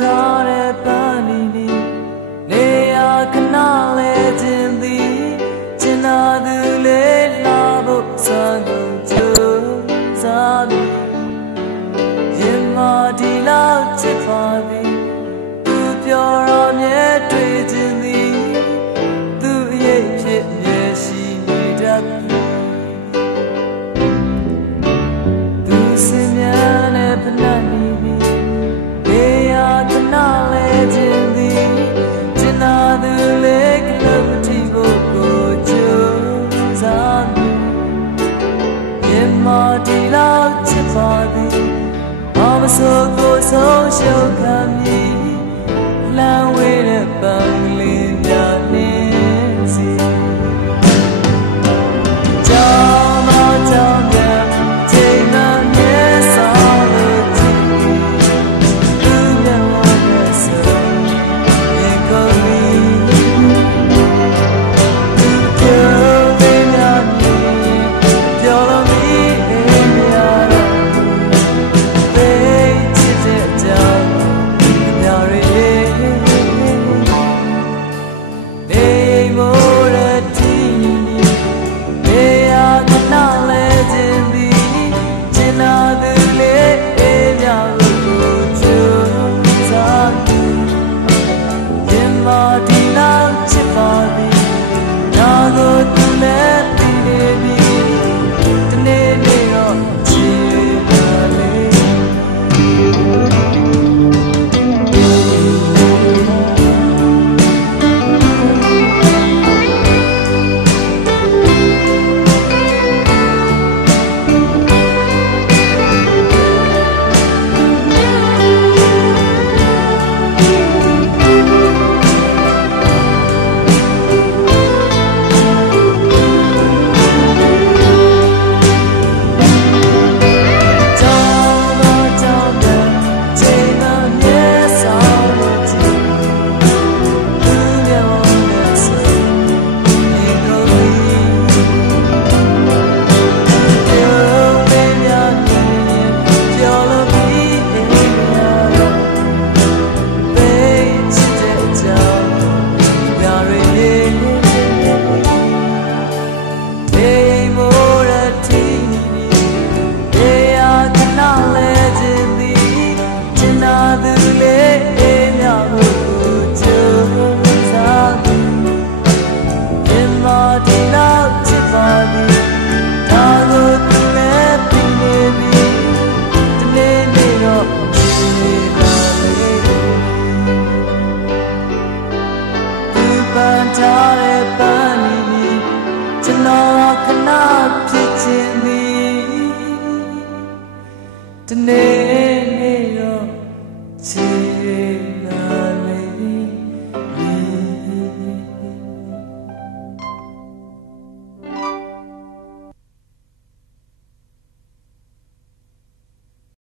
ထားတဲ့ပန်းနီနီနေရာခဏလဲခြင်းသည်ကျင်နာသူလေးလာဖို့စံကုန်ကြိုးစားပြီးရင်မဒီလောက်ချစ်ပါသည် ဆိုကိုဆုံးရှုံးခံမည်လှမ်းဝေးတဲ့ပန်း